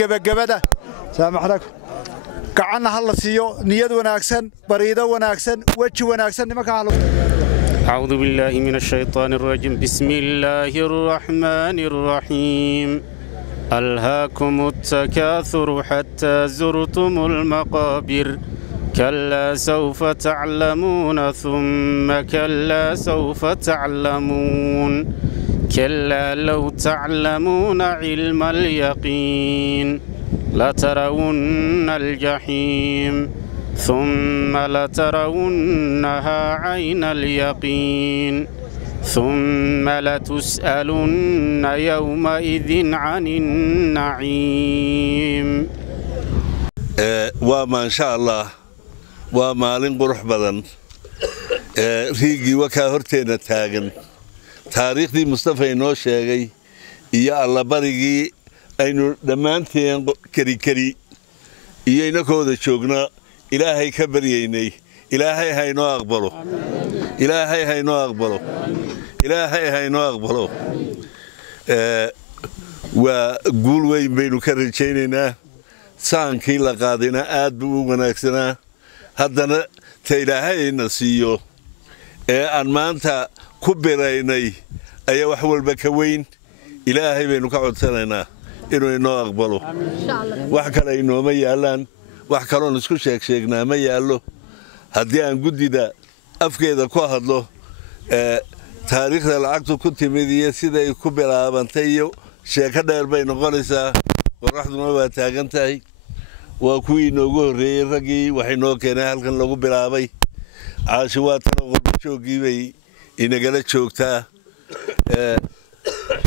gebagabada saamaxnaku gacanna hal la siiyo niyad wanaagsan bariido wanaagsan waji wanaagsan nimanka hal أعوذ بالله من الشيطان الرجيم بسم الله الرحمن الرحيم ألهاكم التكاثر حتى زرتم المقابر كلا سوف تعلمون ثم كلا سوف تعلمون كلا لو تعلمون علم اليقين لترون الجحيم ثم لترونها عين اليقين ثم لتسألن يومئذ عن النعيم وما شاء الله ومالين قروح بدن ريقي وكا هرتين تاغن تاريخ دي مصطفى إنو شاقي إيا الله بريقي أينو دمانتين كري كري إيا إنكو ذا شوقنا إلهي كبرييني إلهي هاينو أقبلو إلهي هاينو أقبلو إلهي هاينو أقبلو وقول وين بينو كريتشينينا سانكي لقادنا آدبو وناكسنا هادنا تإلهي نسيو أن مانتا كبريني أي وحول بكوين إلهي بينو كعودسانينا إنو إنو أقبلو وحكا إنو ميالان wax kaloon isku sheegnaa ma yaalo haddii aan guddida afkeeda ku hadlo taariikhda lacagtu ku timid iyo siday ku bilaabantay iyo sheeko dheer bay noqonaysaa qorraxduna waa taagan tahay waa kuwii inoogu horreeyey raggii waxay noo keenay halkan lagu bilaabay caashi waa tana qurbajoogii bay inagala joogtaa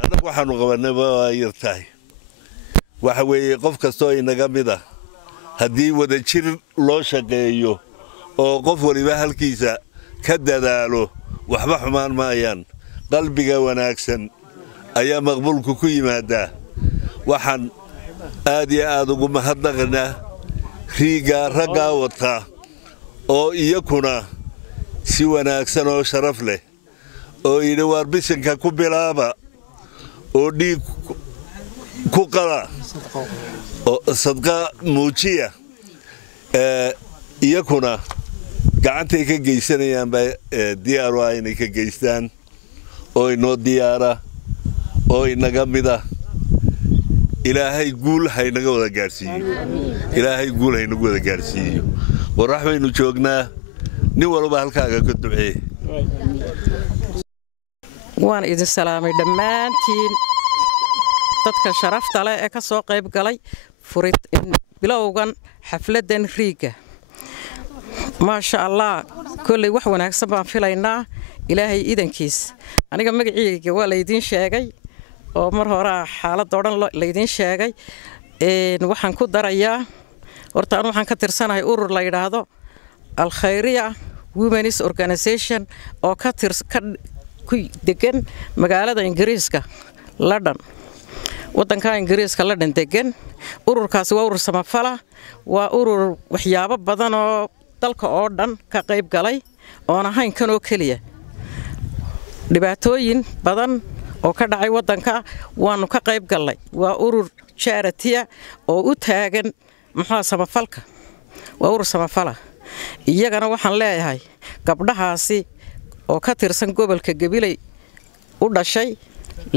annagu waxaanu qabannay waa yar tahay waxa weeye qof kastoo inaga mid ah haddii wadajir loo shaqeeyo oo qof waliba halkiisa ka dadaalo waxba xumaan maayaan qalbiga wanaagsan ayaa maqbuulku ku yimaadaa waxaan aad iyo aad ugu mahadnaqnaa riiga raggaa wata oo iyakuna si wanaagsan oo sharaf leh oo yidhi waar bisinka ku bilaaba oo dhiig ku qala صدقة موجية iyakuna gacantay ka geysanayaan ba diyaar waa inay ka geystaan oo inoo diyaara oo inaga mida ilaahay guul haynaga wada gaarsiiyo ilaahay guul haynaga wada gaarsiiyo warax baynu joognaa nin walba halkaaga ka ducee waan idin salaamay dhammaantiin dadka sharafta leh ee ka soo qayb galay bilowgan xafladan riiga ma sha Allah kulli wax wanaagsan baan filaynaa ilaahay idankiis aniga magacayga waa la idin sheegay oo mar hore xaalad oo dhan la idin sheegay waxaan ku darayaa horta aan waxaan ka tirsanahay urur la yiraahdo Al Khayriya Women's Organization oo ka ku degan magaalada Ingiriiska London wadanka Ingiriiska London degan ururkaasi waa urur samafala waa urur waxyaabo badan oo dalka oo dhan ka qayb galay oo ahayn kan oo kaliya dhibaatooyin badan oo ka dhacay wadanka waanu ka qayb galnay waa urur charity oo u taagan maxaa samafalka waa urur samafala iyagana waxaan leeyahay gabdhahaasi oo ka tirsan gobolka Gabiley u dhashay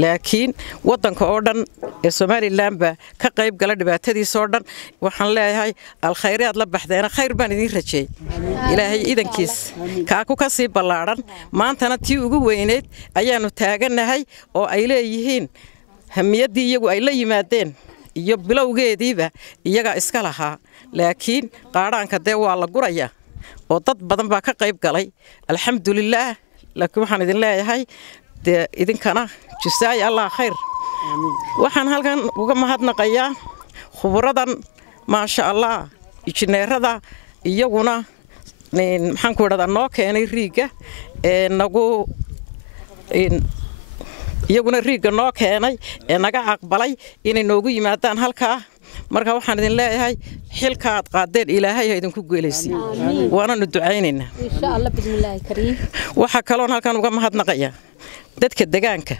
laakiin wadanka oo dhan ee Soomaaliland ba ka qayb gala dhibaatadiisa oo dhan waxaan leeyahay al khayraad la baxdeena khayr baan idin rajeey ilaahay idankiis ka ku ka sii balaaran maantana tii ugu weyneed ayaanu taaganahay oo ay leeyihiin hamiyadii iyagu ay la yimaadeen iyo bilowgeediiba iyaga iska lahaa laakiin qaaraanka de waa la guraya oo dad badan baa ka qayb galay alxamdulillah laakiin waxaan idin leeyahay idinkana jisaay Allah khayr waxaan halkan uga mahadnaqayaa khubaradan ma sha Allah injineerada iyaguna maxaan ku wada noo keenay riiga nagu iyaguna riiga noo keenay naga aqbalay inay noogu yimaadaan halka marka waxaan idin leeyahay xilka aad qaadeen ilaahay ha idinku geeleysiyo waana ducaynaynaa insha Allah bismillaahi kariim waxa kaloon halkan uga mahadnaqayaa dadka deegaanka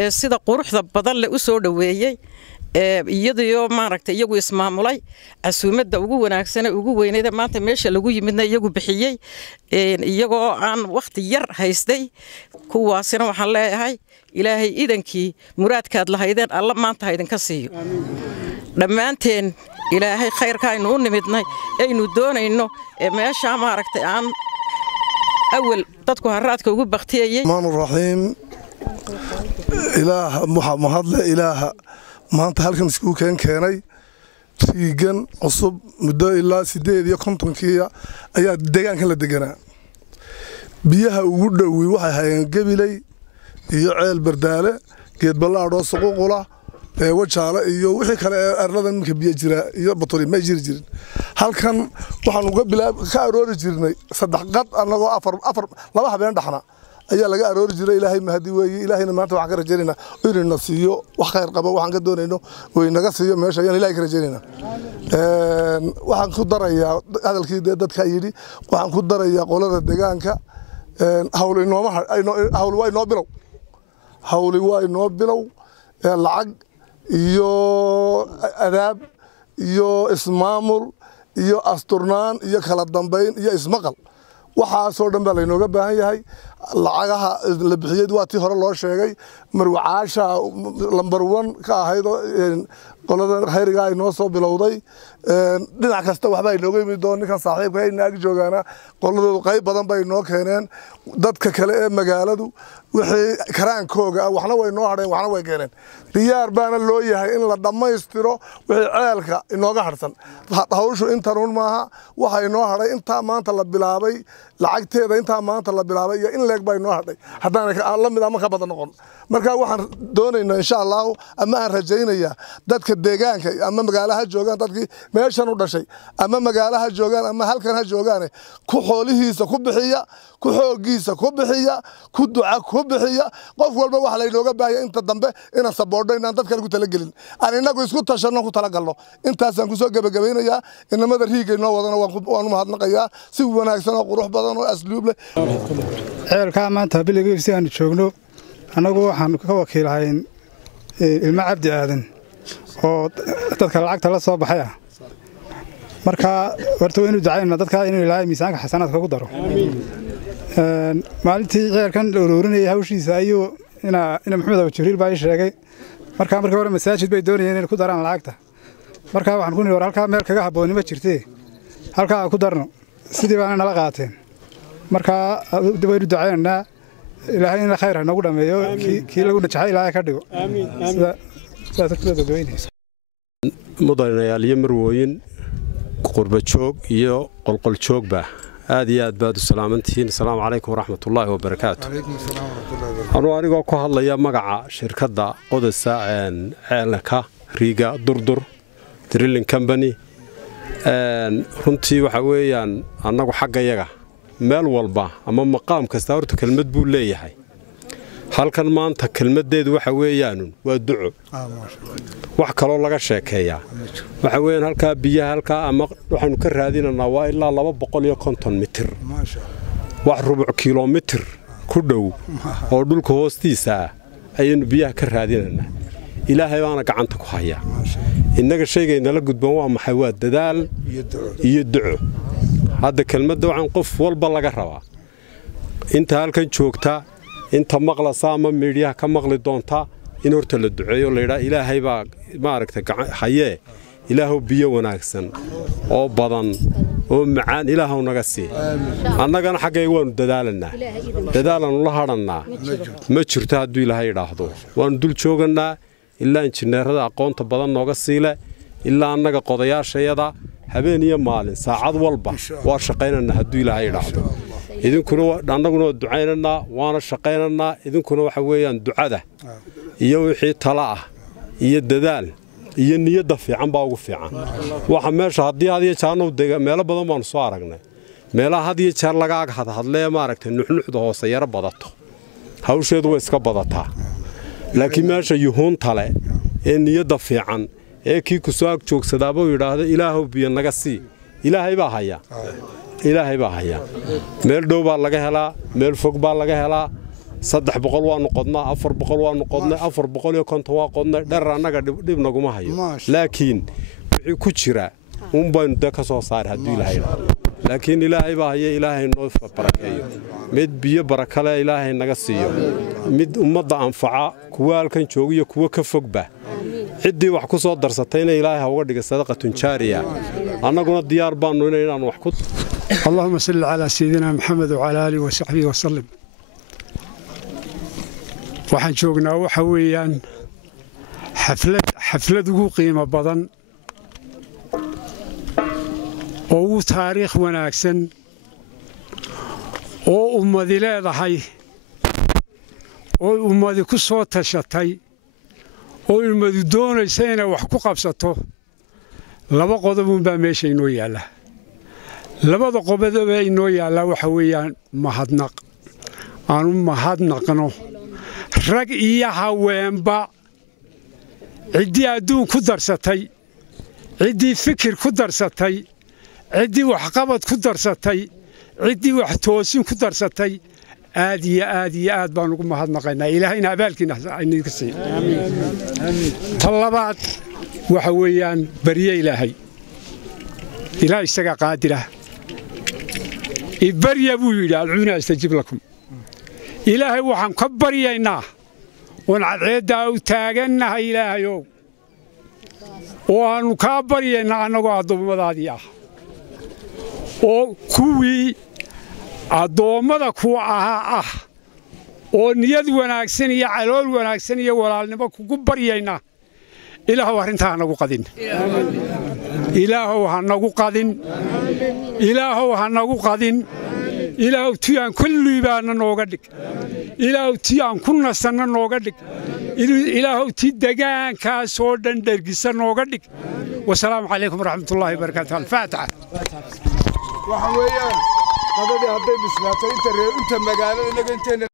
ee sida quruxda badan leh u soo dhaweeyay iyadoo maaragtay iyagu ismaamulay casuumadda ugu wanaagsan ugu weyneeda maanta meesha lagu yimidna iyagu bixiyay iyagoo aan waqti yar haystay kuwaasina waxaan leeyahay ilaahay idankii muraadkaad lahaydeen alla maanta ha idinka siiyo dhammaanteen ilaahay khayrka aynu u nimidnay aynu doonayno meesha maaragtay aan awal dadku haraadka ugu baktiyay maan raxiim ilaah mahadle ilaah maanta halkan isku keenay riigan cusub muddo ilaa 58 ayaa deegaanka la deganaa biyaha ugu dhowi waxay hayeen gabilay iyo ceel bardaale geed ballaadho suququla wajaale iyo wixii kale arladan minka biyo jira iyo baturi ma jirin halkan waxaan uga bilaab ka aroori jirnay saddex qad anagoo afar laba habeen dhaxna ayaa laga aroori jiray ilaahay mahadi weeye ilaahayna maanta waxaan ka rajaynaynaa inuu siiyo wax khayr qabo waxaan ka doonayno oo inaga siiyo meesha ayaan ilaahay ka rajaynaynaa waxaan ku darayaa hadalkii dadka yiri waxaan ku darayaa qolada deegaanka hawl way noo bilow lacag iyo adaab iyo ismaamul iyo asturnaan iyo kala dambeyn iyo ismaqal waxaasoo dhan baa laynooga baahan yahay lacagaha la bixiyay waa tii hore loo sheegay marwacaasha lambar 1 ka ahayd qolada khayriga ay noo soo bilowday dhinac kasta waxba ay nooga yimid doon ninkan saaxiibka ay naag joogaana qoladoodu qayb badan bay noo keeneen dadka kale ee magaaladu wixii karaankooga waxna way noo hadheen waxna way keeneen diyaar baana loo yahay in la dhammaystiro wixii ceelka inooga harsan hawshu intanuun maaha waxa inoo hadhay intaa maanta la bilaabay lacagteeda intaa maanta la bilaabay iyo in leeg bay noo hadhay haddaan la mid ama ka badan noqon marka waxaan doonaynaa insha Allah ama aan rajaynayaa dadka deegaanka ama magaalaha joogan dadkii meeshan u dhashay ama magaalaha joogan ama halkan ha joogan ku xoolihiisa ku bixiya ku xoogiisa ku bixiya ku duca ku bixiya qof walba wax la inooga baahay inta dambe inaan saboordo inaan dadka lagu tala gelin aan inagu isku tashano ku tala galno intaas aan ku soo gabagabaynayaa inamada riigay noo wadana waan u mahadnaqayaa si wanaagsan oo qurux badan oo asluub leh ceelka maanta biligiisa aan joogno anagu waxaan ka wakiilahayn ilma cabdi aadan oo dadka lacagta la soo baxay marka warta waynu ducaynaa dadka inuu ilaahay miisaanka xasanaadka ugu daro maalintii ceelkan la ururinayay hawshiisa ayuu ina maxamed abu jibriil baa sheegay marka hore masaajid bay doonayeen inay ku daraan lacagta marka waxaan ku niyor halka meel kaga haboon ma jirtee halka ku darno sidii baan nala qaateen marka waynu ducaynaa ilaahay in khayr nagu dhameeyo kii lagu dhaxay ilaahay ka dhigo mudanayaal iyo marwooyin qurba joog iyo qolqol joogba aad iyo aad baad u salaamantihiin assalaamu calaykum waraxmatullaahi wabarakaatu anigoo ku hadlaya magaca shirkadda qodasa ceelka riiga durdur drilling company runtii waxa weeyaan annagu xaggayaga meel walba ama maqaam kasta horta kelmad buu leeyahay halkan maanta kelmadeedu waxa weeyaan waa duco wax kale laga sheekeeyaa waxa weeyaan halka biyaha halka ama waxaanu ka raadinanaa waa ilaa 250 mitir wax rubuc kiiloomitir ku dhow oo dhulka hoostiisa ayaynu biyaha ka raadinanaa ilaahay baana gacanta ku haya innaga sheegayna la gudboon waa maxay waa dadaal iyo duco hadda kelmadda waxaan qof walba laga rabaa inta halkan joogta inta maqlaysa ama meediyaha ka maqli doonta in horta la duceeyo la yiraahdo ilaahay baa maaragtay hayee ilaahu biyo wanaagsan oo badan oo macaan ilaahu naga sii annagana xaggayga waanu dadaalanaa la hadhanaa ma jirto hadduu ilaahay yidhaahdo waanu dul jooganaa ilaa injineerada aqoonta badan nooga siile ilaa annaga qodayaashayada habeen iyo maalin saacad walba waa shaqaynanaa hadduu ilaahay yidhaahdo idinkuna annaguna ducaynanaa waana shaqaynanaa idinkuna waxa weeyaan ducada iyo wixii tala ah iyo dadaal iyo niyadda fiican baa ugu fiican waxa meesha haddii hadiyo jaarno meelo badan baanu soo aragnay meelaha hadiyo jaar laga ag hadlee maaragtay nuxnuxda hoose yara badato hawsheedu way iska badataa laakiin meesha yuhuun tale ee niyadda fiican ee kii ku soo ag joogsadaaba yidhaahdo ilaahow biyo naga sii ilaahay baa haya meel dhow baa laga helaa meel fog baa laga helaa 300 waanu qodnaa 400 waanu qodnay 450 waa qodnay dhar annaga dhib naguma hayo laakiin wixii ku jira baynu da ka soo saar haddii ilaahay laakiin ilaahay baa haya ilaahay noo barakeeyo mid biyo barakale ilaahay naga siiyo mid ummadda anfaca kuwa halkan joogiyo kuwa ka fogba ciddii wax ku soo darsatayna ilaahay ha uga dhiga sadaqatun jaariya annaguna diyaar baanu inaan wax ku اللهم صل على سيدنا محمد وعلى آله وصحبه وسلم waxaan joognaa waxa weeyaan xaflad ugu qiimo badan oo u taariikh wanaagsan oo ummadi leedahay oo ummadi ku soo tashatay oo ummadu doonaysa inay wax ku qabsato laba qodob baa meesha inoo yaala labada qodob ee inoo yaala waxa weeyaan mahadnaq aanu mahadnaqno rag iyo haweenba ciddii adduun ku darsatay ciddii fikir ku darsatay ciddii waxqabad ku darsatay ciddii wax toosin ku darsatay aad iyo aad baan ugu mahadnaqaynaa ilaahayna abaalkiina aynaga siiyo talabaad waxa weeyaan bariye ilaahay isaga qaadira ibarya buu yidhi adcuuna astajib lakum ilaahay waxaan ka baryaynaa oon cadceeddaa u taagannahay ilaahayow oo aannu kaa baryaynaa annagoo addoommadaadii ah oo kuwii addoommada kuwa ahaa ah oo niyad wanaagsan iyo calool wanaagsan iyo walaalnimo kugu baryaynaa ilaahow arrintaa hanagu qadin ilaahow hanagu qadin ilaahow hanagu qadin ilaahow tii aan kulliibaana nooga dhig ilaahow tii aan ku nasanna nooga dhig ilaahow tii degaankaasoo dhan dhergisa nooga dhig wasalaamu calaykum waraxmatullaahi wabarakaatu alfaatixa waxa weeyaan qadadii hadday bislaato inta magaalada inaga inteena